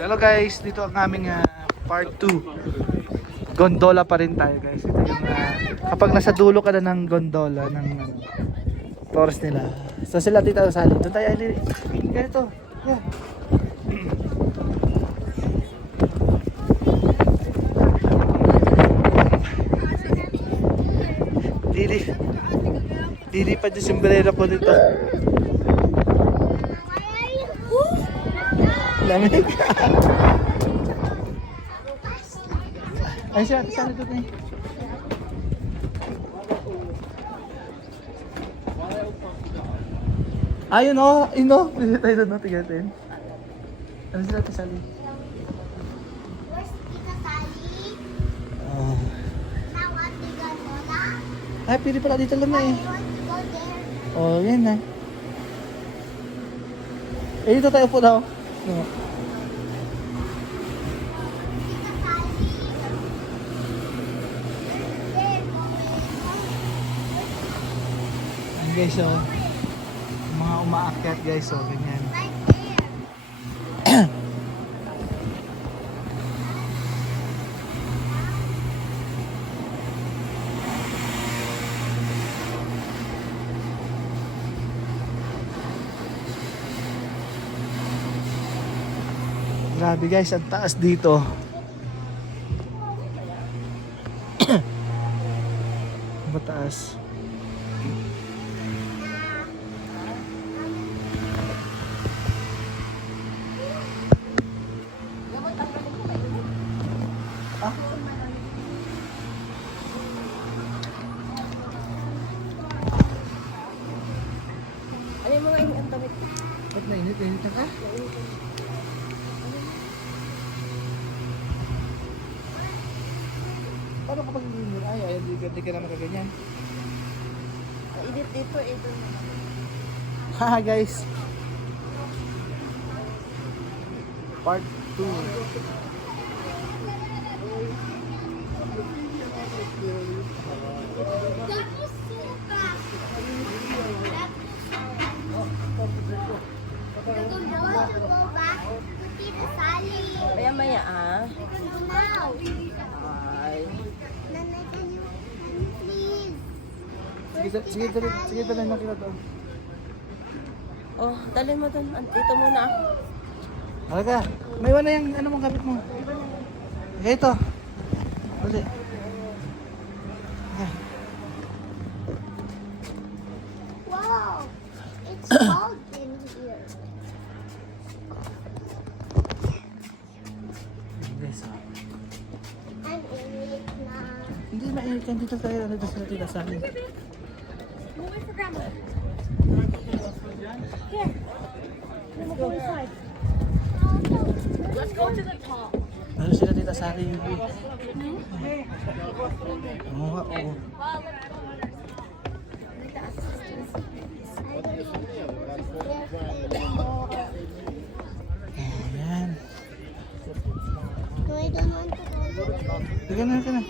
Hello guys, dito ang aming part 2. Gondola pa rin tayo guys. Ito yung kapag nasa dulo ka na ng gondola ng tours nila. So sila Tita Sally. Doon tayo ganito. Yeah. Lilipad yung sombrero po dito. Lamig. Ay siya, saan ito na ayun o, ino. Pili tayo doon, tigatin. Ano sila ito, Sally? Where's Tita Sally? Now what we gondola? Ay, pili pala dito lang na eh. I want to go there. Oh, yan na. Eh, dito tayo po daw. No. Tita Sally. There, Ayan guys, oh. Yung mga umaakyat guys, oh, ganyan. right there. Grabe guys, ang taas dito. Mataas. Ah? Ano yung mga ang damit? Ba't mainit? Mainit na ka? Paano kapag hindi mo? Ay, di ka naman kaganyan. Edit dito, ito. Haha guys. Part 2. We want to go back to Tita Sally. Maya-maya, ah. Now. Ay. Nanay, can you please? Sige, dali na kita doon. Oh, dali mo dun. Dito muna ako. Halika, may wala yung ano mong kapit mo. Okay, ito. Dali. Okay. Wow, it's cold in here. Guys, oh. I'm in it now. Hindi mainit yan dito tayo. Dito sila Tita Sally. Moving for grandma. Here. We'll go inside. Let's go to the top. Ano sila Tita Sally? Oo nga, oo. Ayan. No, I don't want to go there. Sige na, sige na.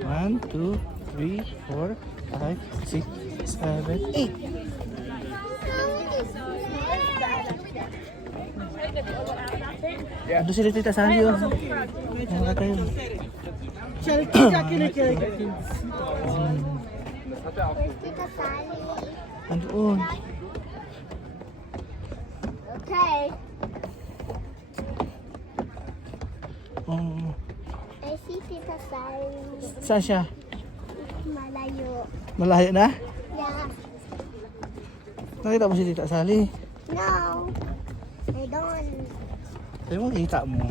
1, 2, 3, 4, 5, 6, 7, 8. Ano sila Tita Sally? Oh. Ano ka tayo? Where's Tita Sally? Andoon. Okay. Oh. I see Tita Sally. Saan siya? Malayo. Malayo na? Yeah. Nakita mo si Tita Sally? No. I don't. Sabi mo, kita mo.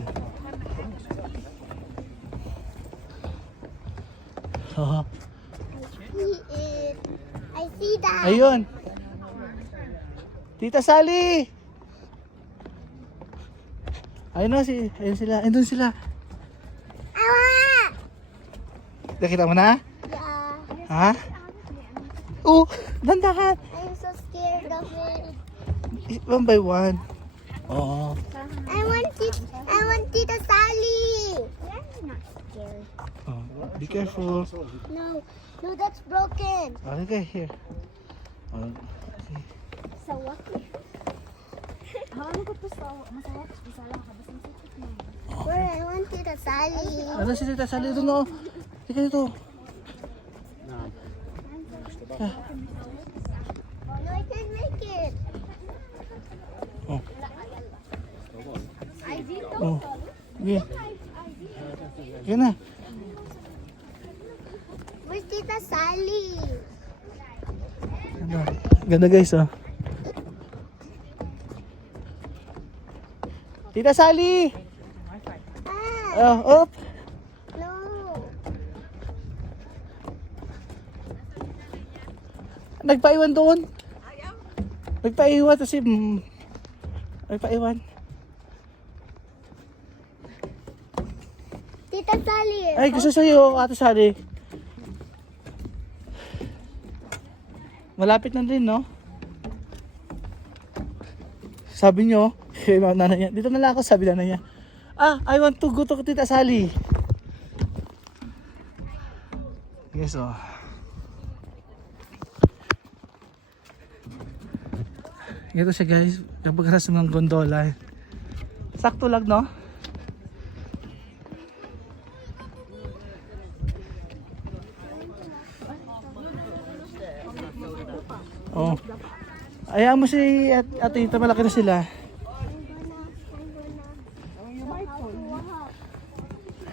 Oh. I see that. Ayun. Tita Sally! Ayun na ayun sila. Ayun sila. Awa! Nakita mo na? Yeah. Ha? Oh, dandahan. I'm so scared of it. One by one. Oo. I want Tita Sally. I'm not scared. Oh, be careful. No, that's broken. Okay, here. Oh, So what? Ano ko to sa masarap sa sala ka basta masarap na. Where I want Tita Sally. Ano si Tita Sally doon oh. Tika dito. Oh no, I can't make it. Oh. Ay dito. Oh. Yeah. Yan na. Where's Tita Sally? Ano? Ganda guys oh. Tita Sally! Ah, Oh, up! no. Nagpaiwan doon. Nagpaiwan kasi nagpaiwan. Tita Sally. Ay, gusto sa'yo, Ate Sally. Malapit na din, no? Sabi nyo, kay nanay niya, dito na lang ako, sabi nanay niya. Ah, I want to go to Tita Sally. Yes, oh. Ito siya guys, kapag haras ng gondola. Sakto lang, no? Oh. Ayaw mo si Ate Ita, malaki na sila.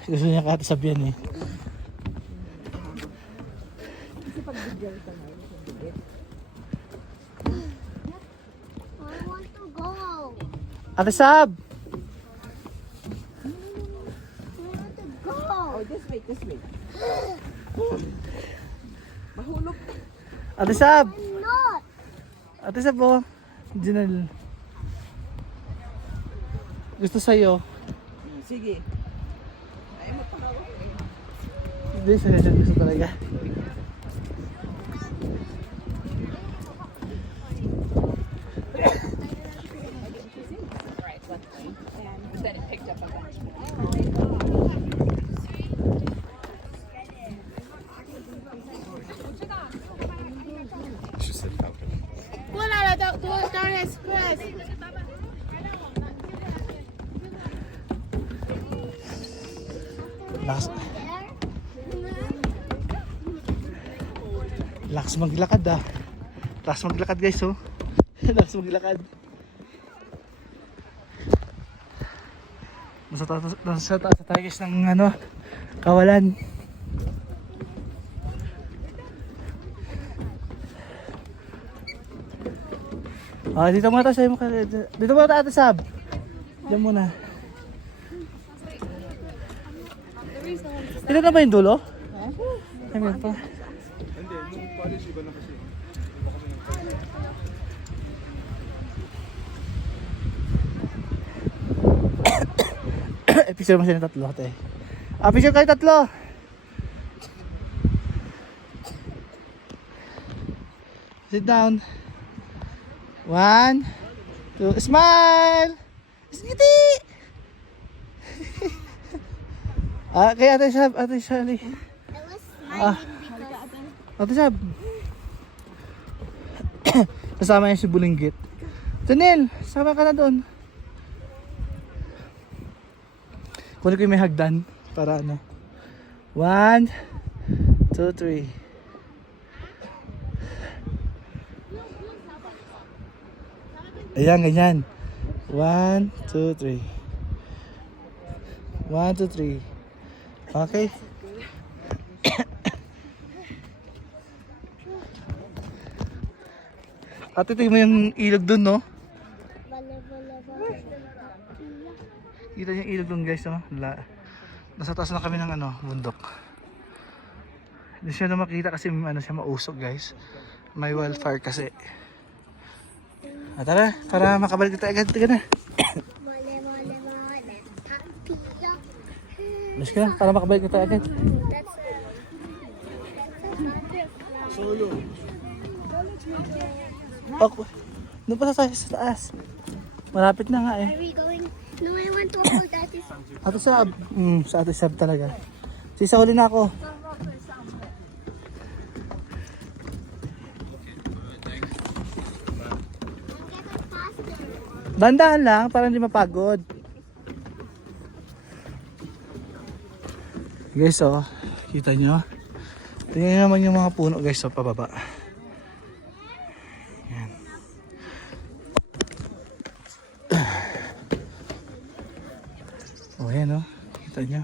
Gusto niya kata sabihan eh. I want to go. Ate Sab! I want to go. Oh, this way. Mahulog. Ate Sab! I'm not. Ate Sab oh. Janelle. Gusto sa'yo. Sige. Ay mo pa ako. Hindi, sa'yo gusto talaga. And then it picked up eventually. Lakas maglakad ah. Lakas maglakad guys oh. Lakas maglakad. Nasa taas tayo guys ng ano, kawalan. Ah, dito muna tayo sa dito muna tayo Ate Sab. Diyan muna. Ito na ba yung dulo? Ay, meron pa. Picture mo sila ng tatlo, te. Ah, picture kayo tatlo. Sit down. 1, 2, smile! Skiti! Ah, kay Ate Sab, Ate Sally. I was Ah. smiling because Ate Sab. Kasama niya si Bulinggit. Janelle, sama ka na doon. Kunin ko yung may hagdan para ano. 1, 2, 3. Ayan, ganyan. 1, 2, 3. 1, 2, 3. Okay. At ito mo yung ilog dun, no? Kita yung ilog dun, guys, no? Nasa taas na kami ng ano, bundok. Hindi siya na makita kasi ano siya mausok, guys. May wildfire kasi. Tara, para makabalik tayo agad. Tiga na. Mas ka na, para makabalik tayo agad. Solo. Ako. Doon pa tayo sa taas. Malapit na nga eh. are we going? No, I want to hold that. Ato Sab. Sa Ate Sab talaga. Sisa huli na ako. Dandahan lang para hindi mapagod. Guys, oh, kita nyo? Tingnan nyo naman yung mga puno guys, oh, pababa. Yan. Oh, yan, oh. Kita nyo?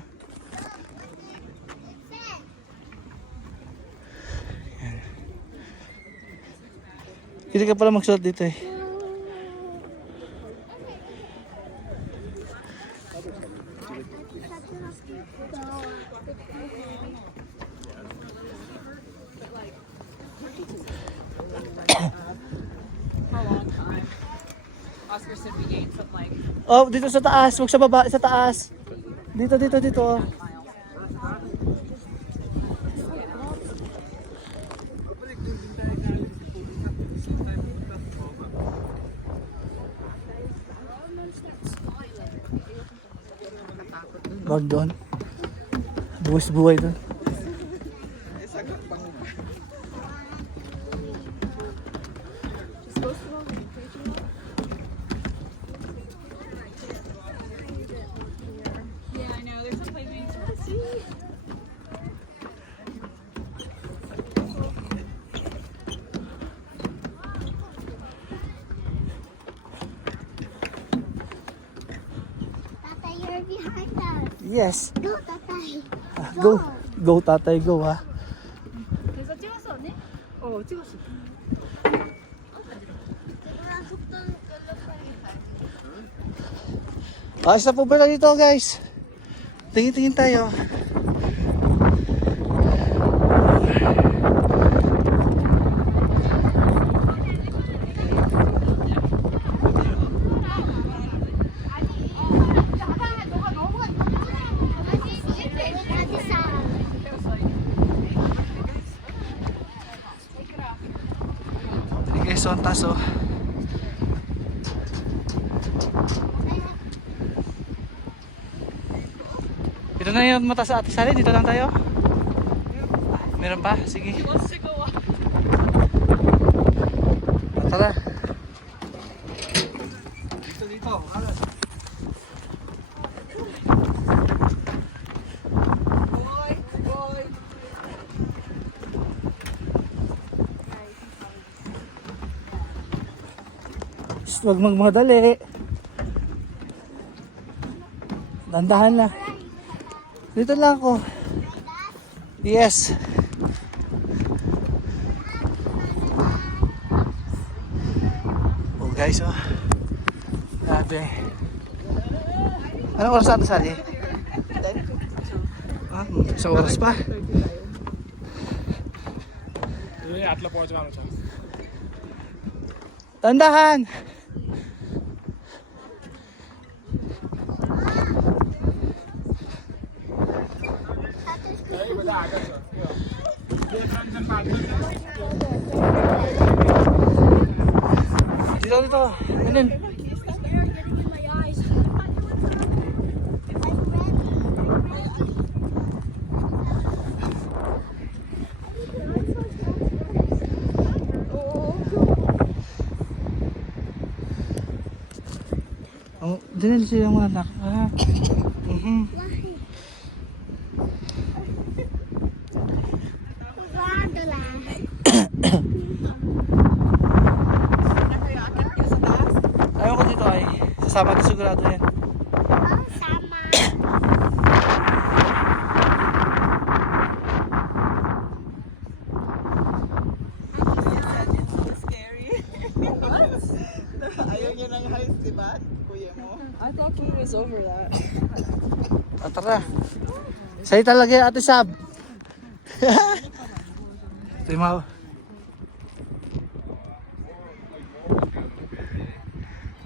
Yan. Hindi ka pala magsuot dito eh. Oscar said we ate some like Oh, dito sa taas, wag sa baba, sa taas. Dito, dito, dito. Oh. Wag doon. Buwis buhay doon. yeah, I know. There's some place we need to see. Tatay, you're behind us. Yes. Go, Tatay. Go. Go tatay, go ha. 그래서 찍었어 언니? 어 찍었어. Ayos na po ba dito guys? Tingin-tingin tayo. Tingin guys, so ang taas oh. Ito na yung mata sa Ate Sally, dito lang tayo. Meron pa? Sige. Wants to go up. Tara. Shh, wag magmadali. Dandahan lang. Dito lang ako. Yes. Oh guys, oh. Grabe. Anong oras natin sali? Ah, isang oras pa. Dandahan. Dito, dito. Ganun. Oh, dinil sila mga anak. Ah. Ayaw ko dito ay sasama ko sigurado yan. Oh, sama. Ayaw niya ng heights, di ba? Kuya mo. I thought we was over that. Ah, tara. Sa'yo talaga yung Ate Sab. Ito yung mga...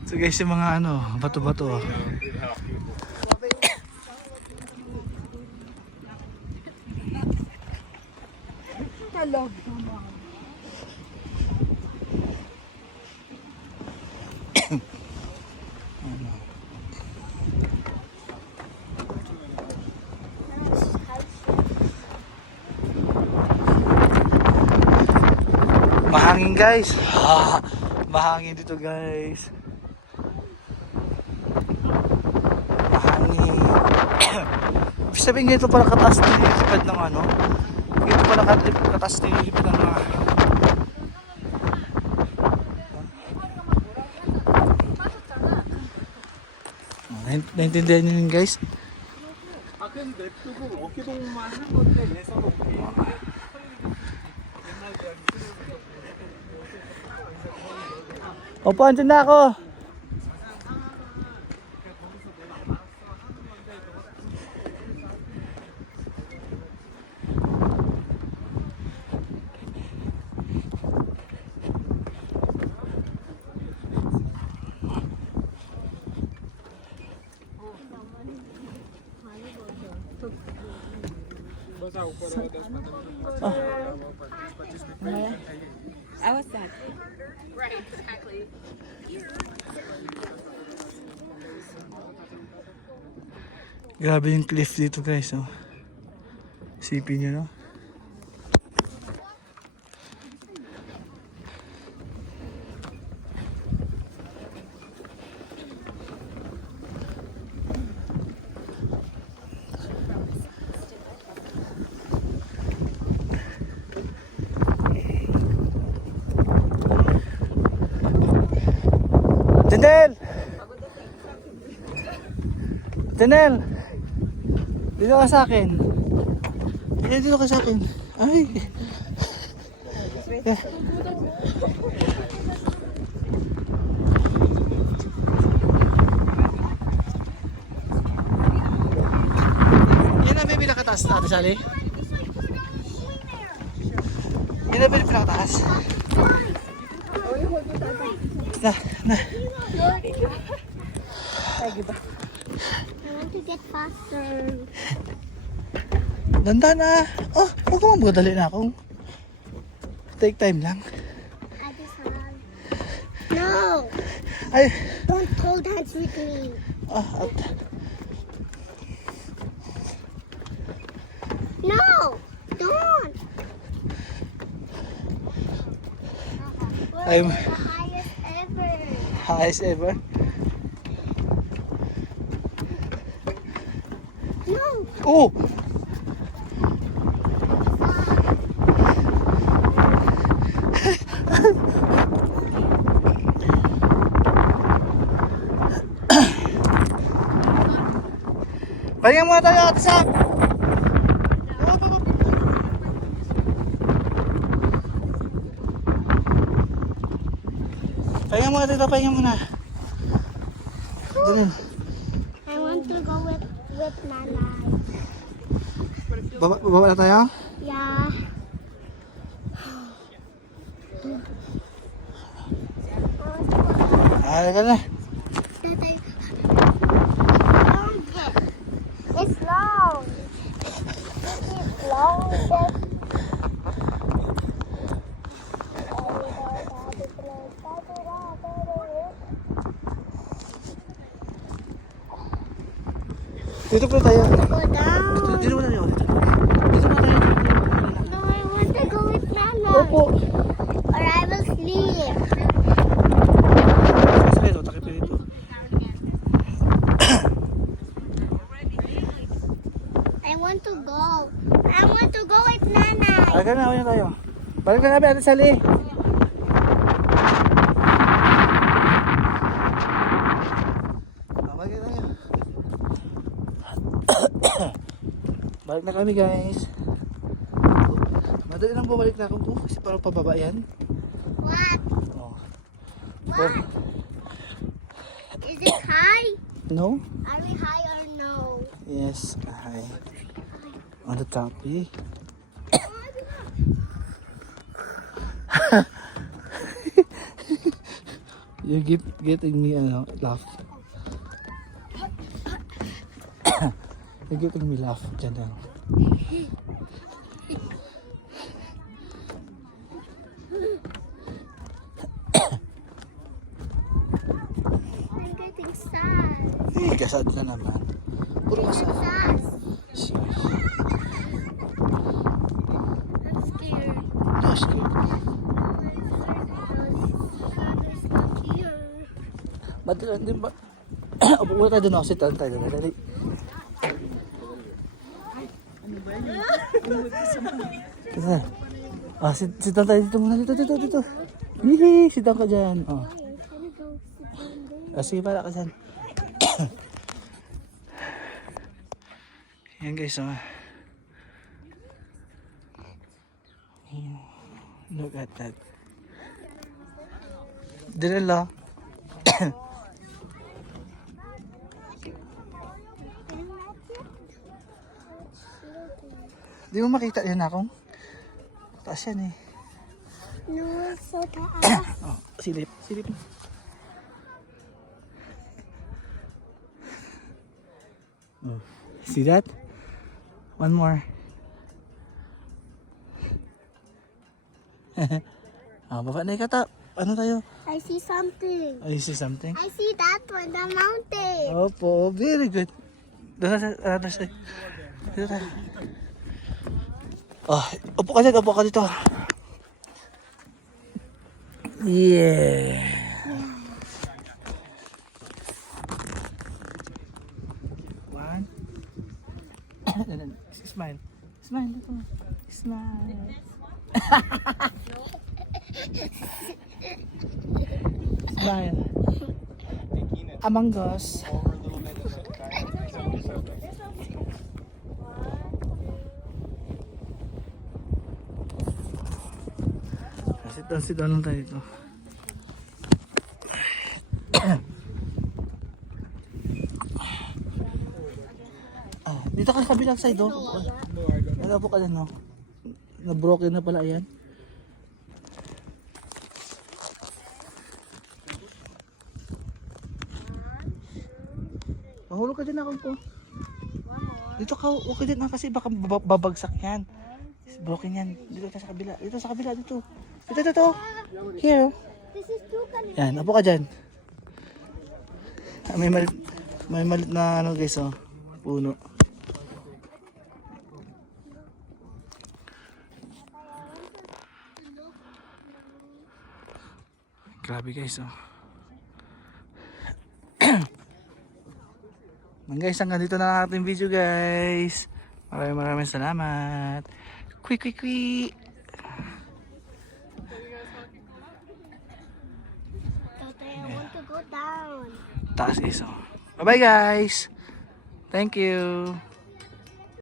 So guys, yung mga ano, bato-bato. Hello. Mahangin guys. Ah, mahangin dito guys. sabihin nga ito pala kataas na nilipad ng ano. Ito pala kataas na nilipad ng mga... Naintindihan nyo yun guys? Opo, andyan na ako. Grabe yung cliff dito guys, oh. Sipin nyo, no? Janel! Janel! Dito ka sa akin. Dito ka sa akin. Ay. Yeah. Yan na ba yung pinakataas na Ate Sally? Yan na ba yung pinakataas? Na. I want to get faster. Ganda na. Oh, huwag mo magadali na akong. Take time lang. No! Ay. Don't hold hands with me. No! Don't! I'm The highest ever. highest ever. No! Oh! Pahinga muna tayo, Ate Sam! Pahinga muna dito, pahinga muna. Ganun. I want to go with Nana. Baba na tayo? Yeah. Ay, ka na. It's long. It's long. Dito po tayo. Go down. Dito muna tayo. Dito muna tayo. No, I want to go with Nana. Opo. Or I will sleep. Sakay ito, takip dito. I want to go. I want to go with Nana. Ay, ka na, tayo. Balik na kami, Ate Sally. Balik na tayo. Balik na kami, guys. Madali lang bumalik na ako kasi parang pababa yan. What? Oh. What? Is it high? No? Are we high or no? Yes. Hi. On the top, eh? You getting me laugh. You're getting me laugh, Janelle. I'm getting sad. Kasad na naman. Puro kasad. Sad. I'm scared. No, scared. Father's not here. Madalan din ba? Upo tayo doon ako. Sit down tayo doon. Dali. Kasi, sit down tayo dito muna. Dito. Hihi, sit down ka dyan. Oh. Sige, para ka dyan. Yan guys, oh. Look at that. Dinala. Di mo makita yan akong? Taas yan eh. No, so taas. Oh, silip. Oh, see that? One more. Baba na ikata. Ano tayo? I see something. Oh, you see something? I see that one, the mountain. Opo, very good. Doon sa other side. Dito tayo. Oh, upo ka dito. Yeah. One. Smile. Smile dito. Smile. Smile. Among Us. Sit down lang tayo dito. Dito ka sa kabilang side, oh. Wala po ka dyan, no? Na-broken na pala yan. Mahulog ka dyan ako po. Dito ka, okay din na kasi baka babagsak yan. Broken yan. Dito sa kabila. Dito. Here. This is too connected. Yan, apo ka dyan. May malit na ano guys, oh. Puno. Grabe guys, oh. Guys, hanggang dito na ang ating video guys. Maraming salamat. Quick. Tatay, I want to go down. Taas guys, oh. Bye bye guys. Thank you.